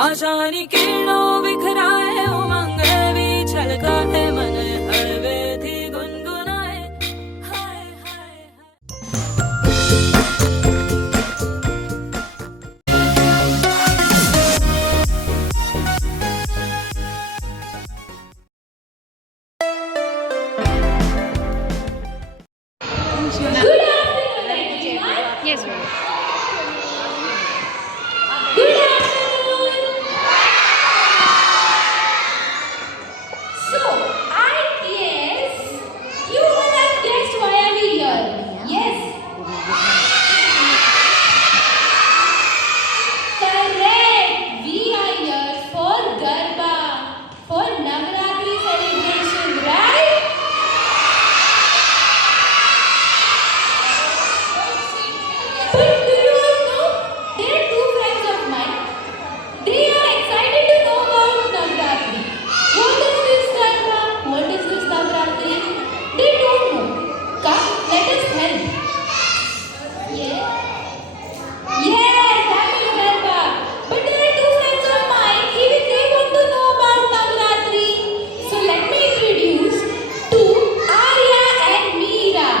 आशानी किरणों बिखराए उमंग भी छलकाए मन हर वेधी गुनगुनाए हाय हाय Good afternoon, everyone. Yes, ma'am. Good afternoon. So, I guess you all have guessed why are we here. Yes. Correct. We are here for Garba, for Navratri celebration, right? But do you all know? There are two friends of mine. They are excited to know about Navratri. What is this Garba? What is this Navratri? They don't know. Come, let us help. Yeah. Yes, that is Garba. But there are two friends of mine. Even they want to know about Navratri. So let me introduce to Arya and Meera.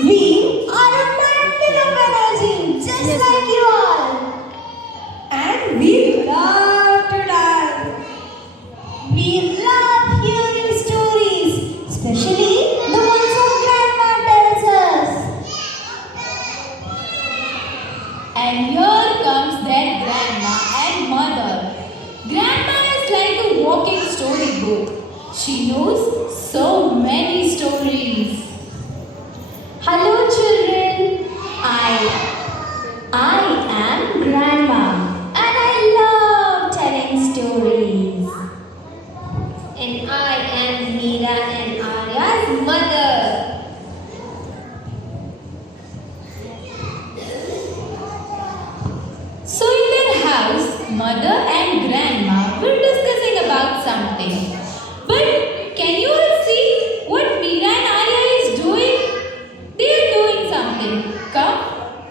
We are a bundle of energy, just like you all. And we love to dance. We love hearing stories, especially the ones our grandma tells us. And here comes their grandma and mother. Grandma is like a walking storybook. She knows so many stories. Hello children, I am Grandma and I love telling stories. And I am Meera and Arya's mother. So in their house, mother and grandma were discussing about something. But can you all see what Meera and Arya is doing? They are doing something. Come,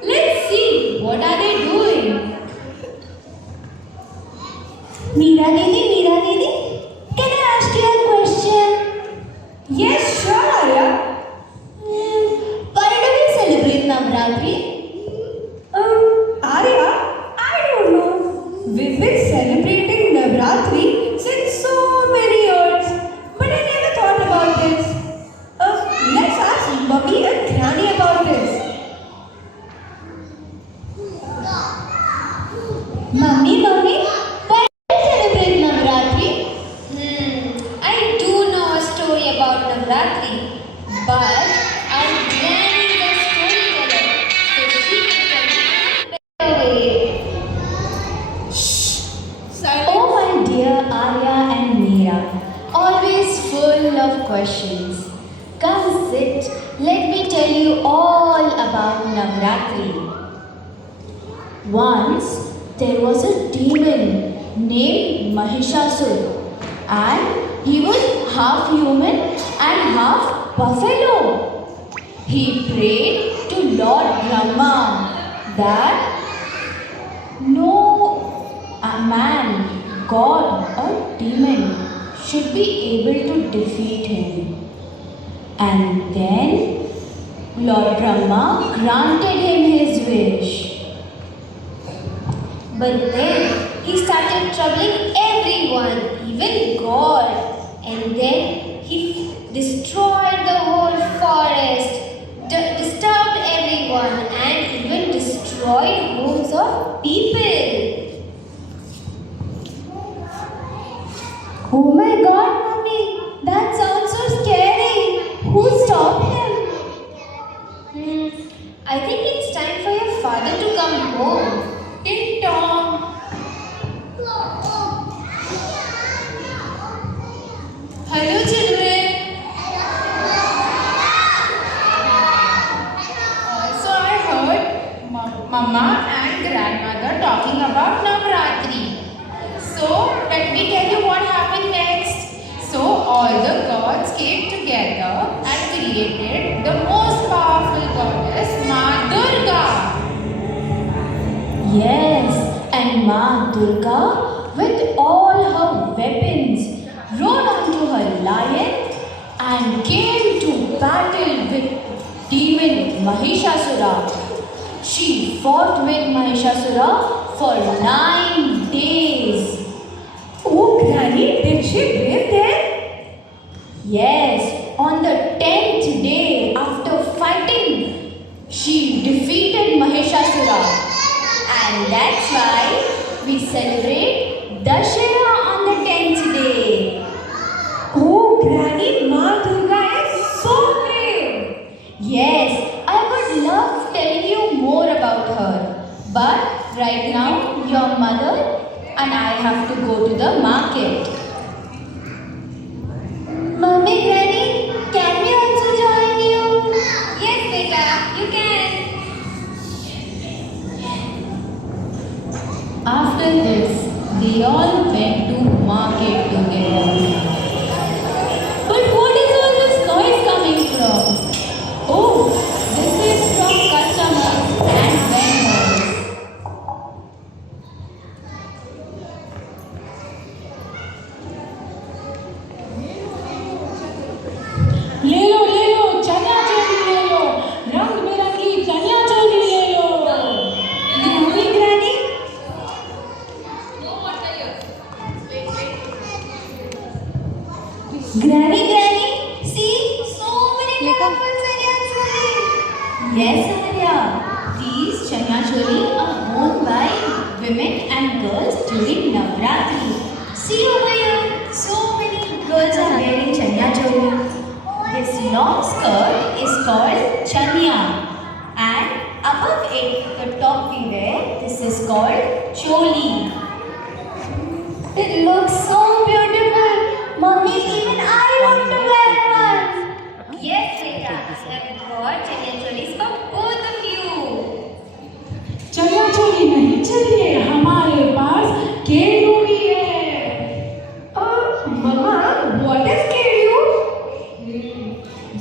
let's see what are they doing. Meera Didi, can I ask you a question? Yes, sure, Arya. Why do we celebrate Navratri? Arya, I don't know. We've been celebrating Navratri since so many years, but I never thought about this. Let's ask Mummy and Granny about this. Mummy, why do we celebrate Navratri? I do know a story about Navratri, but our granny is a storyteller, so she can tell you in a better way. Oh my dear Arya and Meera, always full of questions. Come sit, let me tell you all about Navratri. Once there was a demon named Mahishasur, and he was half human and half buffalo. He prayed to Lord Brahma that no man, god or demon should be able to defeat him. And then Lord Brahma granted him his wish. But then he started troubling everyone, even God. And then he destroyed the whole forest, disturbed everyone, and even destroyed homes of people. Oh my God, Mommy, that sounds so scary. Who stopped him? I think it's time for your father to come home. Ding dong. Hello children. So I heard Mama came together and created the most powerful goddess, Ma Durga. Yes, and Ma Durga, with all her weapons, rode onto her lion and came to battle with demon Mahishasura. She fought with Mahishasura for 9 days. Oh, Granny, did she brave them? Yes, on the 10th day after fighting, she defeated Mahishasura. And that's why we celebrate Dashera on the 10th day. Oh, Granny, Ma Durga is so brave. Yes, I would love telling you more about her. But right now, your mother and I have to go to the market. Mummy, Granny, can we also join you? Yes, beta, you can. After this, they all went to market together. But what is all this noise coming from? Oh, this is from customers and vendors. ले लो चनिया चोली ले लो, रंग बिरंगी चनिया चोली ले लो। Granny, Granny. Granny, see, so many colorful chanya choli. Yes, Arya, these chanya choli are worn by women and girls during Navratri. See over here, so many girls are wearing chanya choli. This long skirt is called chanya, and above it, the top we wear, this is called choli. It looks so beautiful. Mommy, even I want to wear one. Yes, beta. I've got chanya cholis for both of you. Chaniya choli नहीं चाहिए, हमारे पास केरू भी है। Mama, what is KU?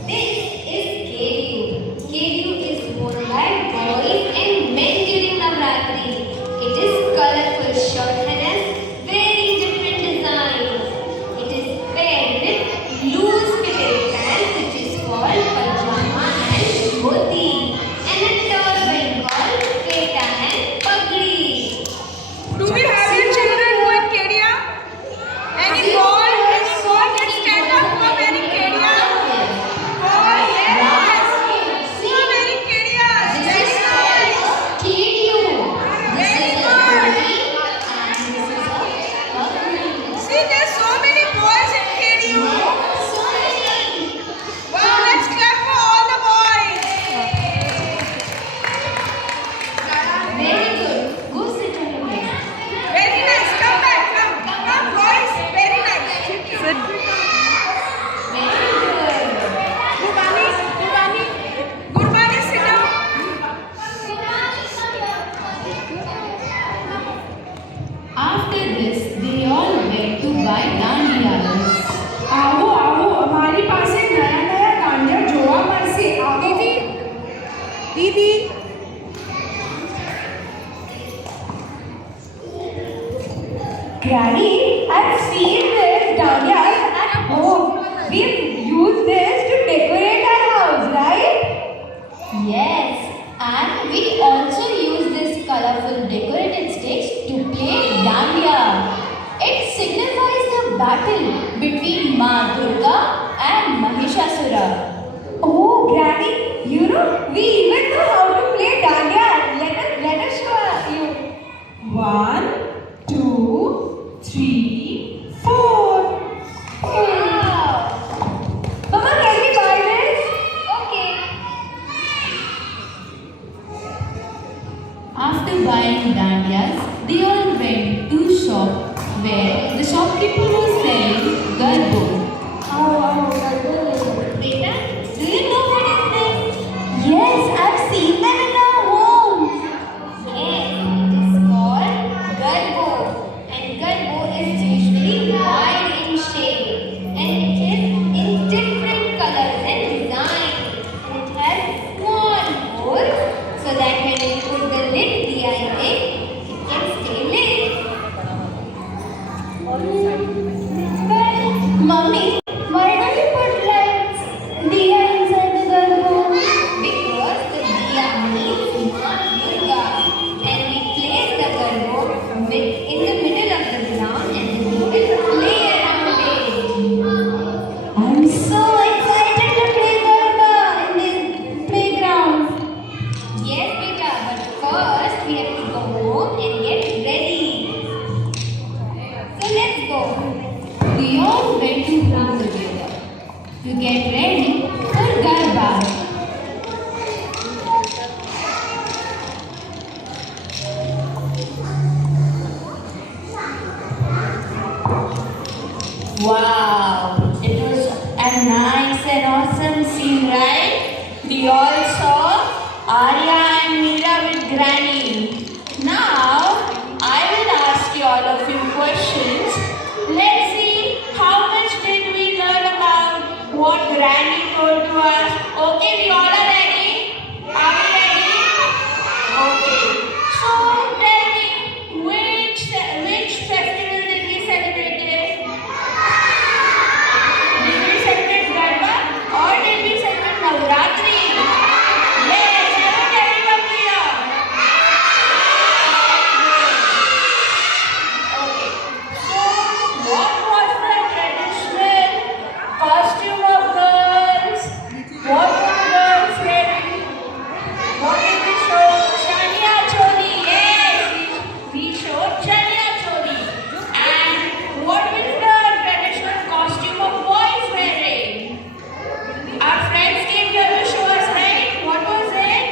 This is KU. KU is worn by boys and men during Navratri. It is colorful short and has very different designs. It is paired with loose fitted pants, which is called pajama and dhoti, and a turban called feta and pagdi. Do we have any children who are Kedia? Any boy can stand up who are wearing Kedia? Oh yes, who are wearing Kedias? Very nice. Very good. See, there's so many boys in Kedia. Wow, let's clap for all the boys. Very good. Go sit on your place. Very nice. Come back. Come, boys. Very nice. Very good. Gurbani, sit down. After this, they all went to buy dandiyas. आओ हमारी पास एक नया डांडिया जोड़ा मरसी आ गई थी। दीदी Granny, I've seen this dahlias at home. We've used this to decorate our house, right? Yes, and we also use this colorful decorated sticks to play dandiya. It signifies the battle between Ma Durga and Mahishasura. Oh, Granny, you know, we even know how to play dandiya. Let us show you. 1, 2, 3, 4. Wow! Mama, can we buy this? Okay. After buying dandiyas, they all went to shop where the shopkeeper was selling garbo. Beta, do you know what is this? Yes, I've seen them we all went to home together to get ready for Garba. Wow, it was a nice and awesome scene, right? We all saw Arya and Meera with Granny. Now, I will ask you all a few questions. Let's see how much did we learn about what Granny told to us. Okay, we all are ready? Are we ready? Okay. So, tell me, which festival did we celebrate? Did we celebrate Garba or did we celebrate Navratri? Yes, let everyone clear. Okay. So, what was the traditional costume of girls? What were girls wearing? What did we show? Chania choli. Yes, we showed chania choli. And what was the traditional costume of boys wearing? Our friends came here to show us, right? What was it?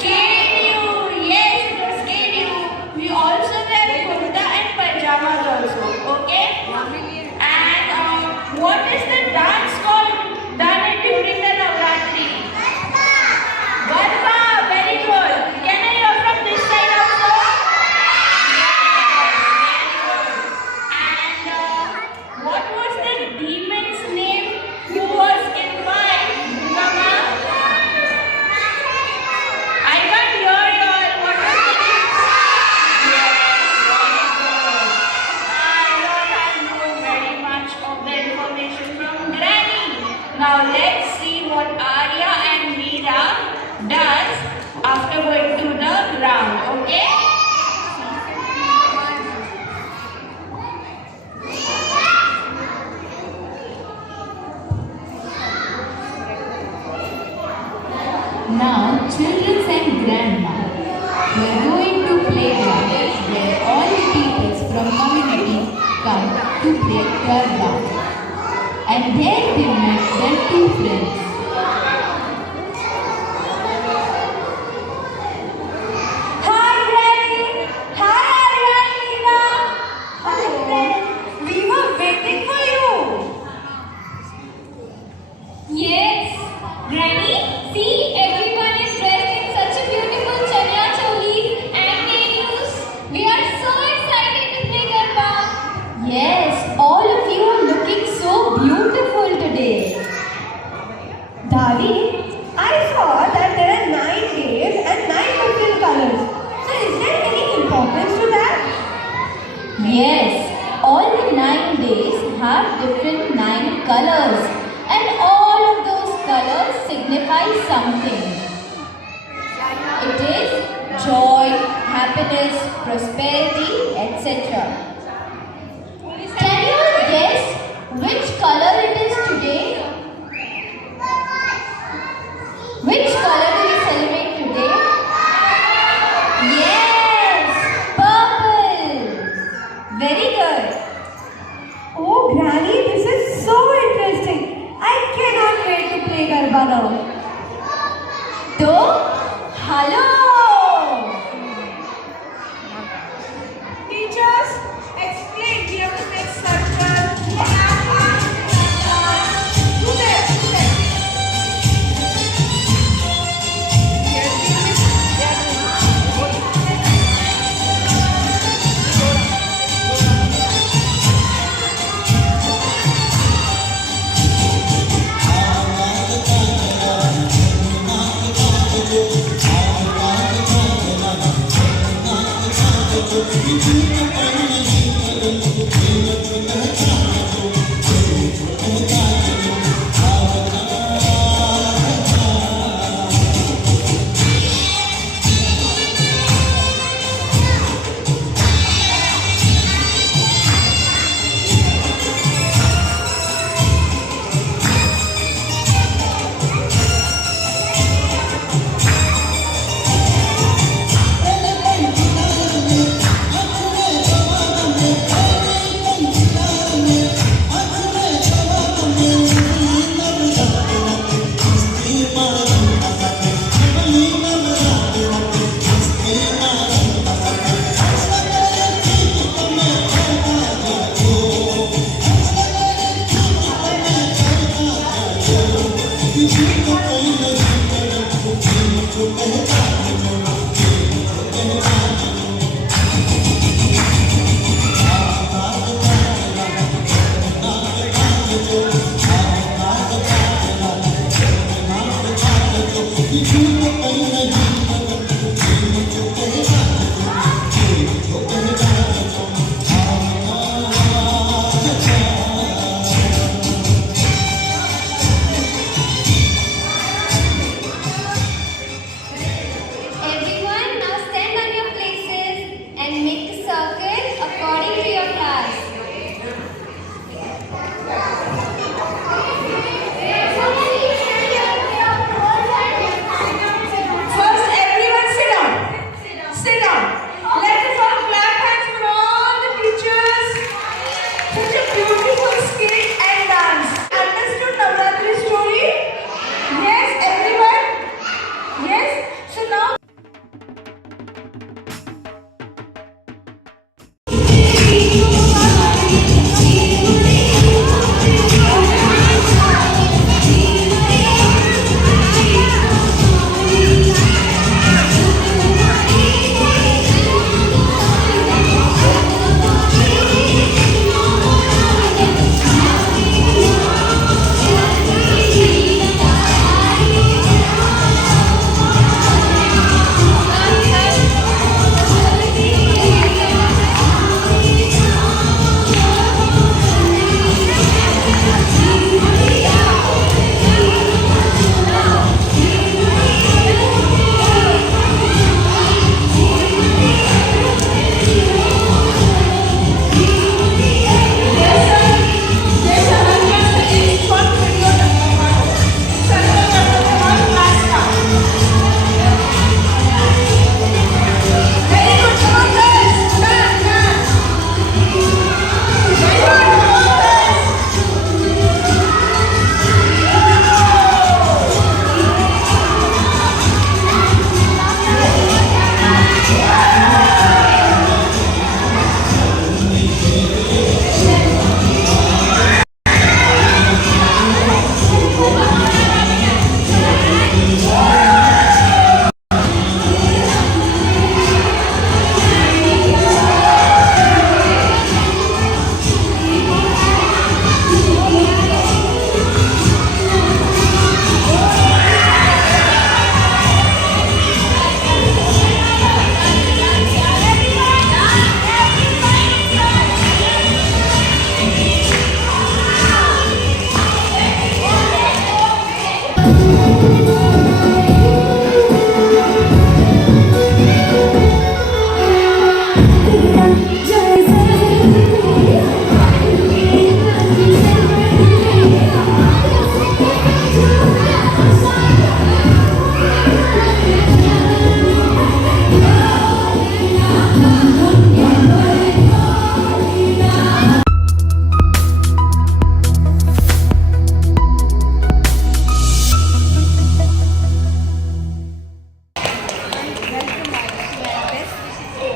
KDU. Yes, it was KDU. We also wear kurta and pajamas also. Okay? And what is the dance called done during the Navratri? Garba. Very good. Can I hear from this side also? And what was the demon's name who was invoked? Mama? I can't hear you all. What was the name? Yes, very good. You all have known very much of the information from Granny. Now let's see what Arya and Meera does after going to the ground. Okay? Now, children and grandma, we are going to playground where all the people from community come to play Garba. And there they met their two friends. Hi, Granny. Hi, Arya and Meera. Hi, friends. We were waiting for you. Yes, Granny, see everyone is dressed in such a beautiful chania cholis and KDUs. We are so excited to play Garba. Yes, all of you are looking so beautiful today. Dadi, I saw that there are 9 days and 9 different colors. So is there any importance to that? Yes, all the 9 days have different 9 colors and all of those colors signify something. It is joy, happiness, prosperity, etc. Can you all guess which color it is today? Which color do we celebrate today? Yes, purple. Very good. Oh, Granny, this is so interesting. I cannot wait to play Garba now. So, hello. Teachers, explain. We have to make circle. Do that. Do that. I Everyone, now stand on your places and make a circle according to your class. First, everyone sit down. Sit down. Let us all clap hands for all the teachers. Such a beautiful skit and dance. Understood Navratri story? Yes, everyone? Yes? So now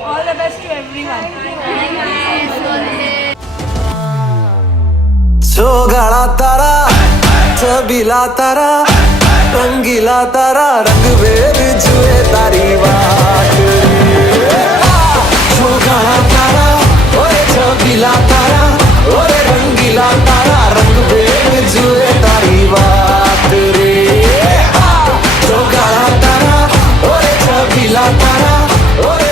all the best to everyone. सोगाड़ा तारा छबीला तारा रंगीला तारा रंग बेर जुए तारी बात सोगाड़ा तारा ओए छबीला तारा ओए रंगीला तारा रंग बेर जुए तारी बात रे सोगाड़ा तारा ओए छबीला तारा ओए